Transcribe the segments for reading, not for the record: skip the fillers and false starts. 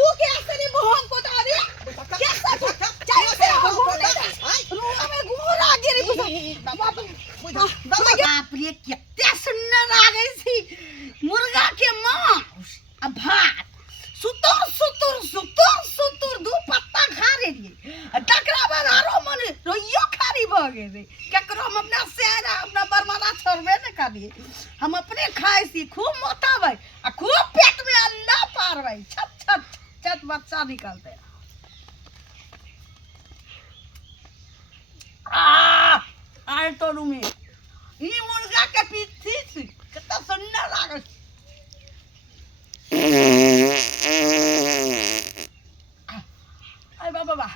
तू कैसे रे मोहन को तारे कैसे तू कैसे रूम में घूर आ गिरी बाप रे कितने सुंदर आ गई थी मुर्गा के मांस अब भात सुतुर सुतुर सुतुर सुतुर दो पत्ता खा रही टकरा बाजारो मन रोइयो खारी भ गए रे केकरो हम अपना सेहरा अपना बरमाला छोड़बे न करिए हम अपने खाए सी खूब मोटाबै आ खूब पेट में अंडा पारबै छत छत छत बच्चा निकलते आए तो रूमे ई मुर्गा के पीठी थी कितना सुंदर लागल आई बाबा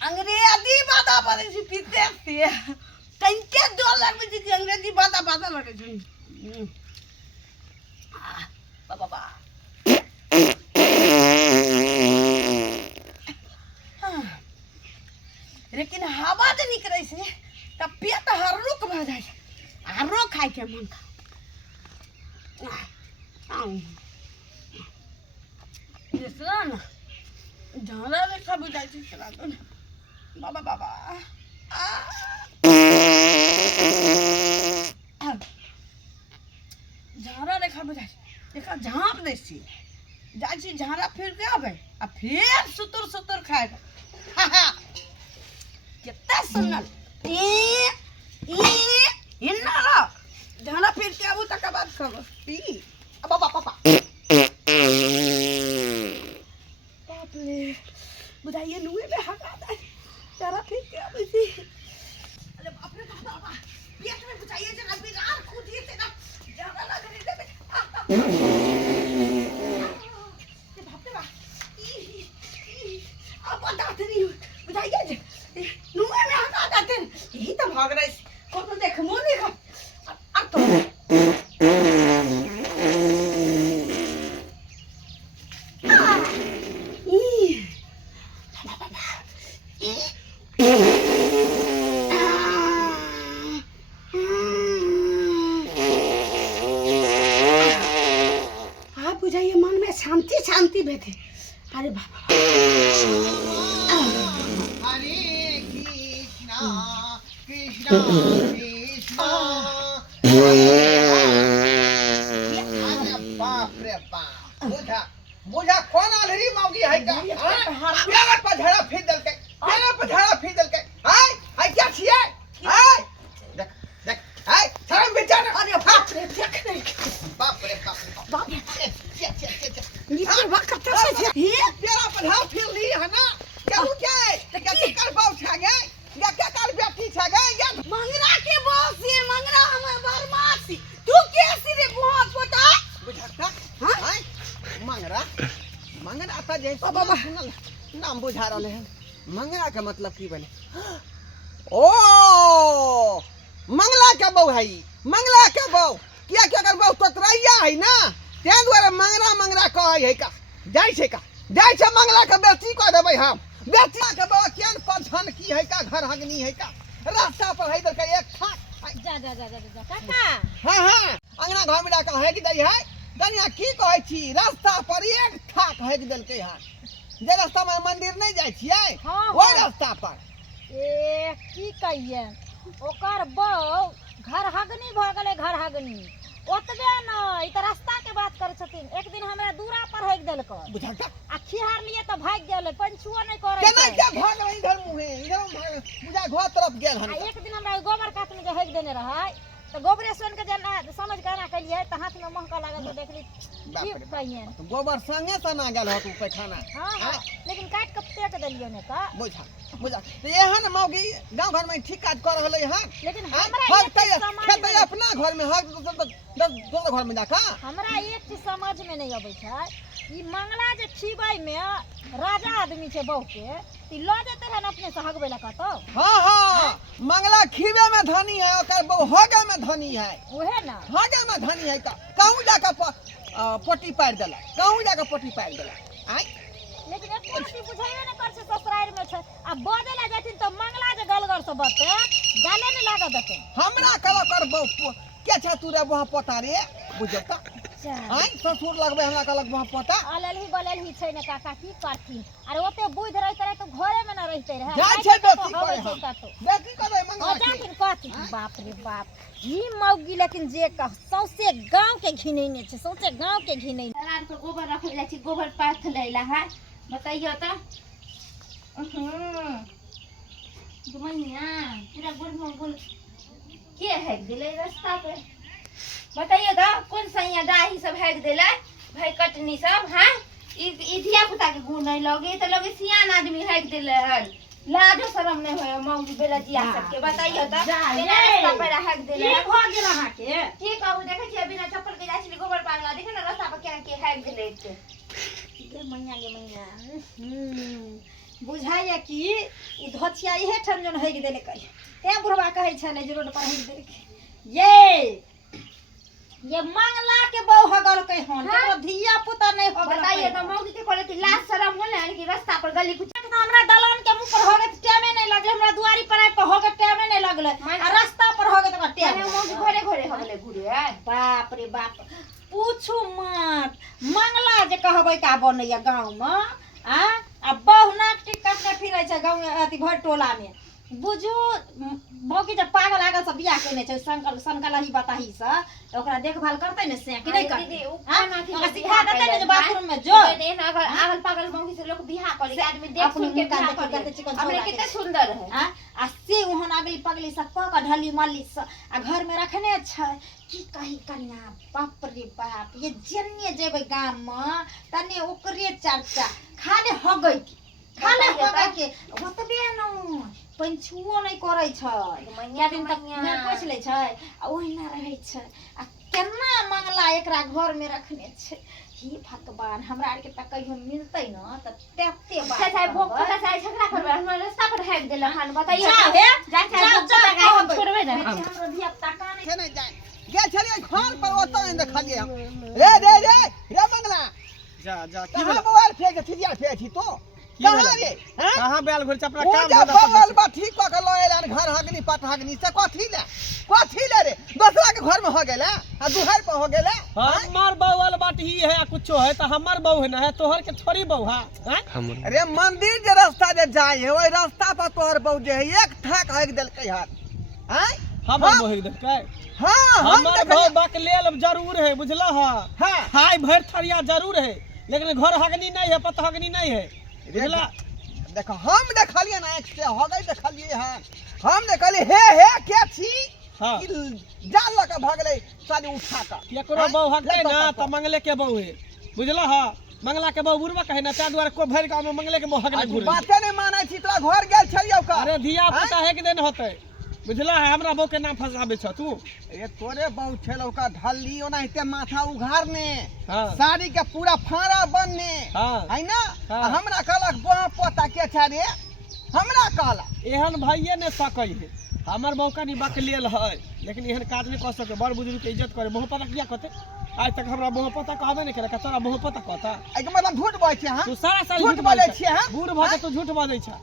अंग्रेजी बाता पड़े छी पीते थी तंके डॉलर में जी अंग्रेजी बाता लगे छी बाबा लेकिन हवा जे निकले से तब पेट हरुक भ जाय आरो खाय के मन ये सुन झाड़ा रे सब जाय छी चला दो बाबा झाड़ा रे खा जाय देखा झाँप दे छी जाय छी झाड़ा फिर के आबे आ फिर सुतुर सुतुर खाए कितना सुंदर इन्ना झाड़ा फिर के आबू तक बाद खब पी पापा बाप रे बुझाइए नुए में हका दे झाड़ा फिर के आबू सी अरे बाप रे बाबा पेट में बुझाइए जरा बिरार कूदिए से ना झाड़ा लग रही दे ये बाप रे बा अब बताते नहीं बुझाइए नुए में हका देते यही तो भाग रहे को तो देख मुंह देखा अब तो आप बुझाइए मन में शांति शांति बैठे अरे बाबा कृष्णा बाप रे बाप मुझा कौन आलरी मौगी है का पेड़ पर झड़ा फेंक दलके पेड़ पर झड़ा फेंक दलके हाय हाय क्या छिए हाय देख देख हाय शर्म बेचारा अरे बाप रे देख रे बाप रे बाप रे नीचे वक्त से ये पेड़ पर झड़ा फेंक ली है ना क्या क्या है क्या कर बाउ छा गए या क्या कर बेटी छा गए या मंगरा के बॉस ये मंगरा हमें बरमासी तू कैसी रे बहुत पता बुझाता हां मंगरा मंगरा आता जे बाबा सुनल नाम बुझा रहले हैं मंगरा का मतलब की बने ओ मंगला के बहू है मंगला के बहू क्या क्या कर बहू तोतरैया है ना ते द्वारा मंगरा मंगरा कहै है का जाय छे मंगला के बेटी कह देबै हम बेटी के बहू केन पछन की है का घर हगनी है का रास्ता पर है इधर का एक ठाक जा काका हां अंगना घर में डाका है कि दई है कनिया की कहै छी रास्ता पर एक ठाक है कि देलकै है जे रास्ता में मंदिर नहीं जाय छियै ओइ रास्ता पर ए की कहिए ओकर बहू घर हगनी भ गेलै घर हगनी ओतबे नहीं त रास्ता के बात करे छथिन एक दिन हमरा दूरा पर हेक देलकै बुझाता आ खिहार लिए त भाग गेलै पंछुओ नहीं करे केना क्या भाग इधर मुहे इधर बुझा घर तरफ गेल हन एक दिन हमरा गोबर काट में जे हेक देने रहै तो गोबरे सोन के जना समझ के ना कलिए त हाथ में महका लागल तो देखली ठीक कहिए तो गोबर संगे सना गेल हो तू पैखाना हां लेकिन काट के फेंक देलियो ने का बुझा तो एहन मौगी गांव घर में ठीक काज कर रहले हन लेकिन हमरा खेत अपना घर में हक दोसर घर में जाका हमरा एक चीज समझ में नहीं आबै छै ई मंगला जे खीबै में राजा आदमी छै बहू के ई ल जेते रहन अपने से हगबै ला कतो हां मंगला खीबे में धनी है ओकर बहू हगे में धनी है ओहे ना हगे में धनी है का कहूं जाका पट्टी पार देला कहूं जाका पट्टी पार देला आई लेकिन एक चीज बुझाइए न कर छै ससुराल में छै आ बजे ला जाथिन तो मंगला जे गलगर से बते गाले ने लाग देते हमरा कल कर बहू के छ तू रे वहां पता रे बुझता आइ ससुर लगबे हमरा कहलक वहां पता अलल ही बलल ही छै ने काका की करथिन अरे ओते बुझ रहत रहे तो घरे में न रहते रहे जाय छै बेटी करे हम बेटी करे मंगला ओ जाथिन कहथिन बाप रे बाप ई मौगी लेकिन जे कह सौसे गांव के घिनैने छै सौसे गांव के घिनैने दलान पर गोबर रखैला छी गोबर पाथ लैला है बताइयो त दुमैया पूरा गुड़ के है दिले रास्ता पे बताइयो त कौन सैया डाही सब हैक देले भाई कटनी सब हैं ई धिया पुता के गुण नहीं लगे त लगे सियान आदमी हैक देले हन लाजो शरम नहीं होय मौगी बेलजिया सब के बताइयो त केना रास्ता पे हैक देले की भ गेल अहाँ के की कहू देखे छी बिना चप्पल के जाछली गोबर पागला देखे ना रास्ता पर के हैक देले के गे मैया बुझाइए कि ई धोतिया इहे ठन जन हैक देले कहि ते बुढ़वा कहै छले जे रोड पर हैक देले ये मंगला के बहु हगल के हन तो धिया पुता नहीं हगल बताइए तो मौगी के करे थी लाज शरम होले कि रास्ता पर गली कुछ तो हमरा दलान के मुंह पर होगे टाइमे नहीं लगले हमरा दुआरी पर आइ पर होगे टाइमे नहीं लगले आ रास्ता पर होगे तो टाइम मौगी घरे घरे हगले घुरे बाप रे बाप पूछू मत मंगला जे कहबै का बनैया गांव में आ बहु नाक टिकट के फिरै छै गांव अथी भर टोला में बुझू मौगी जब पागल आगल सब बियाह केने छै संकल ही बताही से तो ओकरा देखभाल करतै ने से कि नहीं करतै दीदी उ खाना ओकरा सिखा देतै ने जे बाथरूम में जो एना अगर आगल पागल मौगी से लोग बियाह करे आदमी देख सुन के बियाह करे हमरे कितना सुंदर है आ से ओहन अगली पगली सब क के ढली मल्ली से आ घर में रखने छै की कही कन्या बाप रे बाप ये जन्ने जेबै गाम में तने ओकरे चर्चा खाले हगै खाले हगै के ओतबे न पंछुओ नहीं करे छै मैया दिन तक मैं पोछ ले छै आ ओहिना रहै छै आ केना मंगला एकरा घर में रखने छै हे भगवान हमरा आर के त कहियो मिलतै न त तेते बात चाहे भोग पता चाहे झगड़ा करबे हम रास्ता पर हैक देला हन बताइए जा चाहे भोग पता का हम छोड़बे ना हम हमरा धिया पुता काने के नहीं जाए गे छलिए घर पर ओतो नहीं देखलिए हम रे मंगला जा की मोबाइल फेंक थिया फेंकी तो कहां रे हैं कहां बैल घर चपरा वो काम जा धंधा बगल बा ठीक क के लए घर हगनी पट हगनी से कथी ले रे दूसरा के घर में हो गेला आ दुहर पर हो गेला हमार बउल बात ही है कुछो है तो हमर बहू है ना है तोहर के थोड़ी बहू है अरे मंदिर जे रास्ता जे जाय है ओई रास्ता पर तोहर बहू जे है एक ठाक हग देलकै हां हैं हमर बहू देलकै हां हम हमर बहू बक लेल जरूर है बुझला हां हाय भर थरिया जरूर है लेकिन घर हगनी नहीं है पत हगनी नहीं है बुझला देखो हम देखलिए ना एक से हो गई देखलिए हम देखलिए हे के छी हां जाल लगा भागले साली उठा का केकरो बहू हगते ना त मंगले के बहू है बुझला हां मंगला के बहू बुरबा कहे ना ता द्वारा को भर गांव में मंगले के बहू हगने घुरे बाते नहीं मानै छी तोरा घर गेल छलियौ का अरे धिया पुता है के दिन होते बुझला है हमरा बहू के नाम फसाबे छ तू ए तोरे बहू छलौ का ढल्ली ओनाहिते माथा उघारने हां साड़ी के पूरा फाड़ा बनने हां है ना हाँ। हमरा कहलक बह पोता के छ रे हमरा कहला एहन भाइये ने सकै है हमर बहू कनी बक लेल है लेकिन एहन काज नहीं कर सके बड़ बुजुर्ग के इज्जत करे मोह पता किया कहते आज तक हमरा मोह पता कहबे नहीं करे तोरा मोह पता कहता एके मतलब झूठ बोलै छी हां तू सारा साल झूठ बोलै छी हां बूढ़ भऽ तू झूठ बाजै छ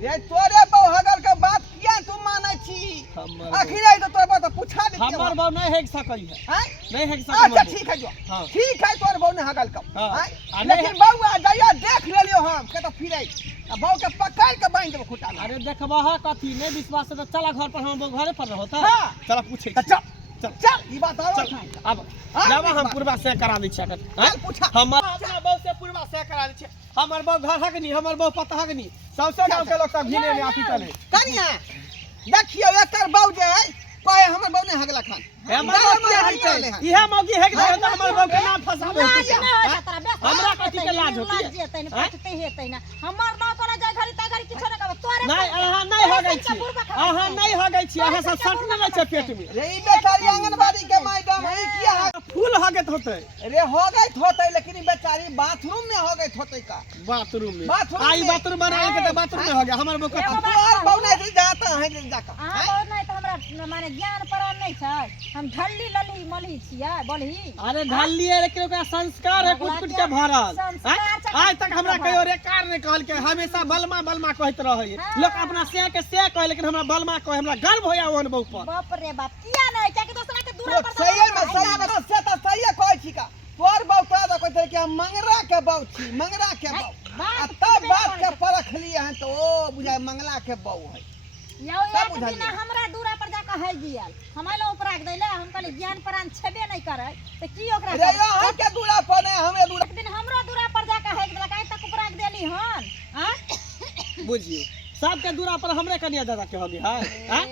रे तोरे बहू हगल के बात किया तू मानै छी हमर आखिर आई तो तोरे बात पूछा दे हमर बहू नहीं हेक सकै है हैं नहीं हेक सकै अच्छा ठीक है जो हां ठीक है तोर बहू ने हगल कब हाँ। हैं? आ नहीं लेकिन बहू आ गया देख लेलियो हम के तो फिरै आ बहू के पकड़ के बांध देबो खुटा में अरे देखबा है कथी नहीं विश्वास है तो चला घर पर हम घरे पर रहता हाँ। चला पूछे तो चल ई बात और चल अब जावा हम पूर्वा से करा दै छी अगर चल पूछा हमर अपना बहू से पूर्वा से करा दै छी हमर बहू घर हगनी हमर बहू पता हगनी सबसे गांव के लोग सब घिने में आफी चले कनिया देखियो एकर बहू जे है पाए हमर बहू ने हगला खान इहे मौगी हेक दे त हमर बहू के नाम फसाबे हमरा कथी के लाज होती है जेतै ने पटते हेतै ना हमर ना करे जाय घरी ता घरी किछो न कहब तोरे नहीं अहाँ नहीं हगै छी अहाँ नहीं हगै छी अहाँ सब सट नहीं छै पेट में रे ई बेचारी आंगनबाड़ी के मैडम है किया फूल हगत होते रे होगैत होतै लेकिन ई बेचारी बाथरूम में होगैत होतै का बाथरूम में बाथरूम आई में। बाथरूम बना के तो बाथरूम में हो गया हमर बहू अब का तोर बहू ने जाता है जाका अहाँ बहुत नहीं तो हमरा माने ज्ञान परान नहीं छै हम ढल्ली लल्ली मलही छियै बोलही अरे ढाली है लेकिन ओकरा संस्कार है कुछ कुछ के भरल संस्कार छै। आज तक हमरा कहियो रेकार नहीं कहल के हमेशा बलमा बलमा कहत रहे लोग अपना से के से कहे लेकिन हमरा बलमा कहे हमरा गर्व होया ओहन बहू पर बाप रे बाप किया नहीं क्या कि दोसरा के दूरा तो पर सही में से तो सही कहै छी का तोर बौका द कहै कि हम मंगरा के बौ छी मंगरा के बौ आ तब बात के परख लिए हैं तो ओ बुझाय मंगला के बौ है यौ एक दिन हमरा दूरा पर जाके है दियल हमारे ऊपर राख देले हम कहले ज्ञान प्राण छेबे नहीं करे तो की ओकरा रे यहाँ के दूरा पर नहीं हमें दूरा एक दिन हमरो दूरा पर जाके है देला काहे तक ऊपर राख देली हन हां बुझियो सबके दूरा पर हमरे कनिया दादा के होगी हां हां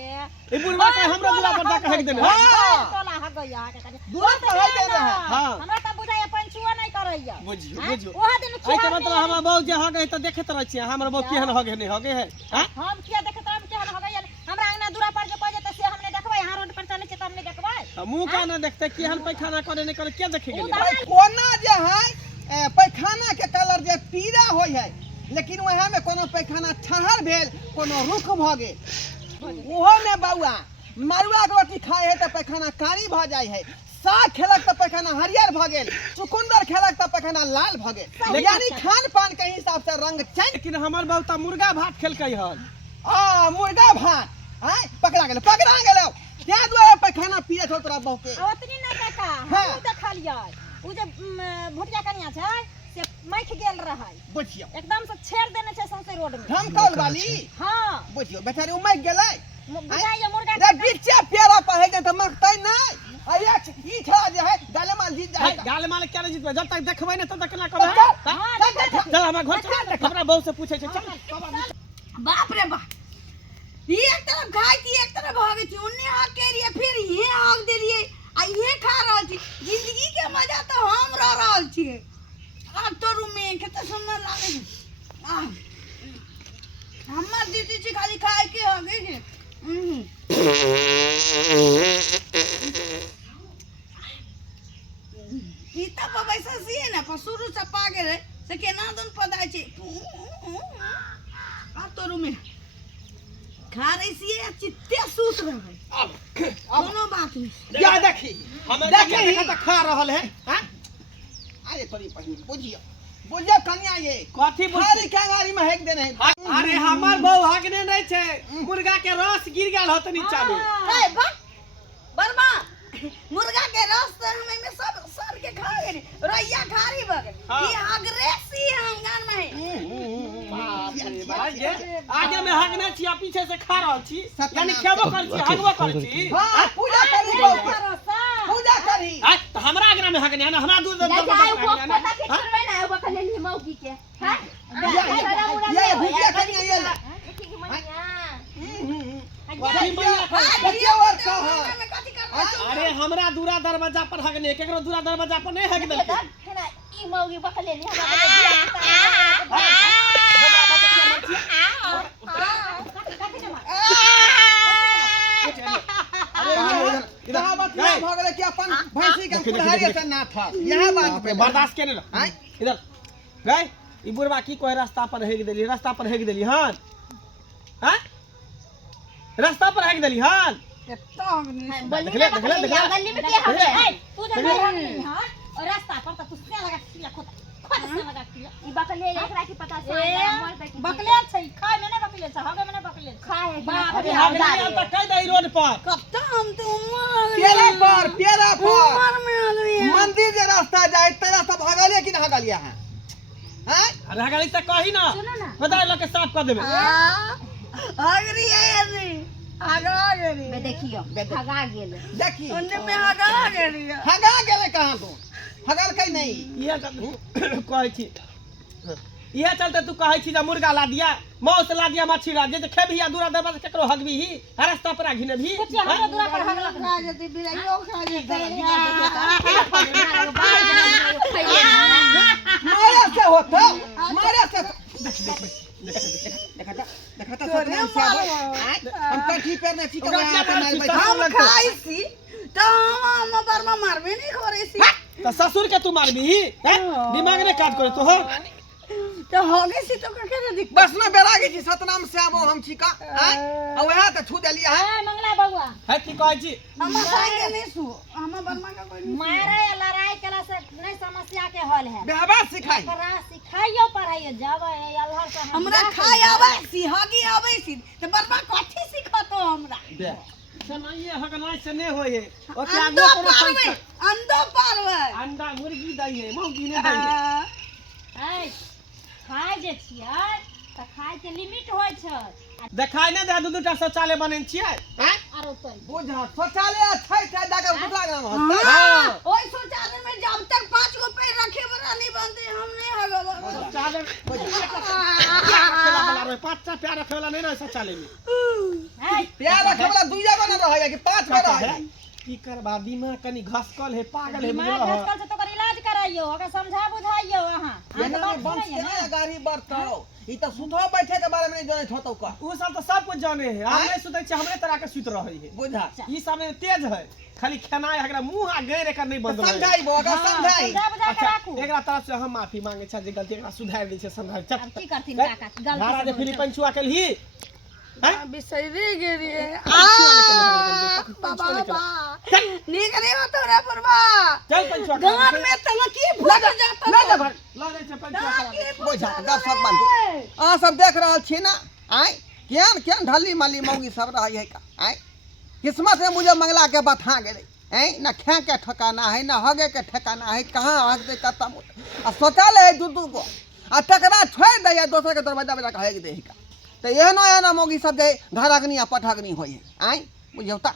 ई बुढ़वा के हमरे दूरा पर जाके हक देले हां टोला हक गया के कनी दूरा पर है देले हैं हां हमरा त बुझाय पंचुआ नहीं करैया बुझियो ओहा दिन आई के मतलब हमरा बहु जे हगे त देखत रहै छी हमर बहु केहन हगे नहीं हगे है हां हम किया देखत हम केहन हगैया हमरा अंगना दूरा पर जे पजे त से हमने देखबै यहाँ रोड पर चले छै त हमने देखबै मुंह का ना देखते केहन पैखाना करे नहीं करे के देखे गेले भाई कोना जे है पैखाना के कलर जे पीला होय है लेकिन वहाँ में कोनो पैखाना ठहर भेल कोनो रुख भ गेल ओहो में बौआ मरुआ के रोटी खाए है त पैखाना कारी भ जाय है साग खेलक त पैखाना हरियर भ गेल चुकुंदर खेलक त पैखाना लाल भ गेल यानी खान पान के हिसाब से रंग चेंज लेकिन हमर बहु त मुर्गा भात खेलकै हन मुर्गा भात हैं पकड़ा गेल त्या दुआरे पैखाना पिए छौ तोरा बहु के ओतनी नहीं काका हाँ। हम देखलियै उ जे भुटिया कनिया छै से मैख गेल रहै बुझियो एकदम से छेड़ देने छै सौंसे रोड में धमकौल वाली हां बुझियो बेचारी उमक गेलै बुझाइए मुर्गा रे बिच्चे पेरा पर है त मकतै नहीं अरे ई छा जे है गाले माल जीत जाए गाल माल क्या जीतबे जब तक देखबै नहीं तब तक ना करबै चल हमरा घर चल हमरा बहु से पूछे छै चल बाप रे बाप एक तरफ खाई थी एक तरफ भागे थी उन्ने हाथ के लिए फिर ये हाथ दे लिए आ ये खा रहल थी जिंदगी के मजा तो हम रह रहल छी अब तो रूम में कितना सुंदर लागे छै हमर दीदी छी खाली खाए के हगे के ई त पैसा सिए ना पर शुरू से पा गेले से केना दन पदाय छै आ तो रूम में खा रही सी चित्ते सूत रहे कोनो बात नहीं या देखी हम देखी त खा रहल है हां अरे तोरी पहिन बुझियो कन्या ये कथी खाली कंगारी में हेक देने अरे हमर बहु हगने नहीं छै मुर्गा के रस गिर गेल होत नीचा में ए बर्मा मुर्गा के रस से हम में सब सर के खा गए रैया खारी बगे ई अग्रेसी हम गान में भाई ये आगे में हगने छी आ पीछे से खा रहल छी यानी खेबो कर छी हगबो कर छी हां पूजा करी पूजा करी आ त हमरा आगे में हगने ना हमरा दूध जा जाए वो पता के करबै ना वो कने ले मौगी के हां ये भुजिया कन्या ये ले की मैया कथी मैया ये और का है कथी कर अरे हमरा दूरा दरवाजा पर हगने केकरो दूरा दरवाजा पर नहीं हग देलकै ना ई मौगी बकले ले इधर मतलब भगले कि अपन भैंसी के कुल्हाड़ी से ना था यह बात पे बर्दाश्त केने रह इधर गए ई बुढ़वा की कोई रास्ता पर हेग देली रास्ता पर हेग देली हन हैं रास्ता पर हेग देली हन देखले गली में के हवे तू जब नहीं हां और रास्ता पर त तू से लगा किया खोद से लगा किया ई बकले एकरा की पता से मर तक बकले छै खाए में नहीं बकले छै हगे में नहीं बकले खाए बाप अरे हग देली हम त कह दई रोड पर कब तो हम तो उमर पेरा पर उमर में आ गई मंदिर के रास्ता जाए तेरा सब हगले कि ना हगलिया है हैं अरे हगली त कही ना सुनो ना बता लो के साफ कर देबे अगरी है रे आगा गरी बे देखियो भगा गेल देखी उन्ने में आगा गरी हगा गेले कहां तू हगल कहीं नहीं ये कहै छी ये चलते तू कहै छी जे मुर्गा ला दिया मौस ला दिया मछली ला दिया जे खेबी या दूरा दरवाजा केकरो हगबी ही रास्ता पर घिने भी कुछ हमरा दूरा पर हगला खा जती बिलाइयो खा जती मारे से होता मारे से देखा सतनाम से हम कठी पर ने चिकन हम खाई सी तो हम बर्मा मारबे नहीं करे सी त ससुर के तू मारबी हैं दिमाग ने काज करे तो हो तो होगे सी तो के ना दिख बस में बेरा गई सतनाम से आबो हम छिका हैं और वहां त छू देलिया है ए मंगला बउआ है की कहै छी हम खाई के नहीं सु हम बर्मा का कोई नहीं मारे या लड़ाई कला से नहीं समस्या के हल है बेहबा सिखाई करा सिखाइयो पढ़ाइयो जावे अल्लाह से हमरा खाई आवे सी हगी आवे सी तो बर्मा कथि सिखतो हमरा दे सनाइए हगनाइ से ने होए ओके अंडो आगो कोनो पारवे संस्कार अंडो पारवे अंडा मुर्गी दै है मौगी ने दै है है खाय जे छियै तऽ खाय के लिमिट होइ छै देखाइ ने दे दू टा शौचालय बनेन छियै हैं आरो तो बुझा शौचालय छै जाकर कुतला गाँव होता हां ओइ शौचालय में जब तक 5 गो पैर रखे वाला नहीं बनते हम नहीं हगब शौचालय रखेला वाला रहे 5टा प्यार रखे वाला नहीं रहे शौचालय में है प्यार रखे वाला 2 जगह न रहे कि 5 गो रहे की करबा दिमाग कनी घसकल है पागल है दिमाग बुझलो आजकल से तो ओकर इलाज कराइयो ओकर समझा बुझाइयो अहाँ एना में बंस के गाड़ी बढ़तौ ई त सुतो बैठे के बारे में नहीं जानत होतौ का उ सब तो सब कुछ जाने है हम नहीं सुतै छी हमरे तरह के सुत रहै है बुझा ई सब में तेज है खाली खेनाय एकरा मुंह आ गैर एकर नहीं बंद समझाई बोगा समझाई समझा बुझा के अच्छा राखू एकरा तरफ से हम माफी मांगे छ जे गलती एकरा सुधार दै छै समझाइ अब चल की करथिन काका भाड़ा गलती जे से फिलिपन छुआ केलही हैं बिसरे गेली पंचुआ बाबा निकल बा निकरे हो तोरा परबा चल पंचुआ गान में तन की फूट जाता ना जा घर ला जाइ छै पंचुआ करा बुझा दर्शक बंधु अहाँ सब देख रहल छी ना आय केहन केहन ढली मली मौगी सब रही है का आय किस्मत में मुझे मंगला के बता गेले ऐ ना खे के ठिकाना है ना हगे के ठिकाना है कहाँ हगते खत्म आ शौचालय है दू गो आ टकरा छोड़ दे या दोसर के दरवाजा बजा के हग दे का तो एहनो एहनो मौगी सब जे घर अग्नि आ पट अग्नि होय है आय बुझौता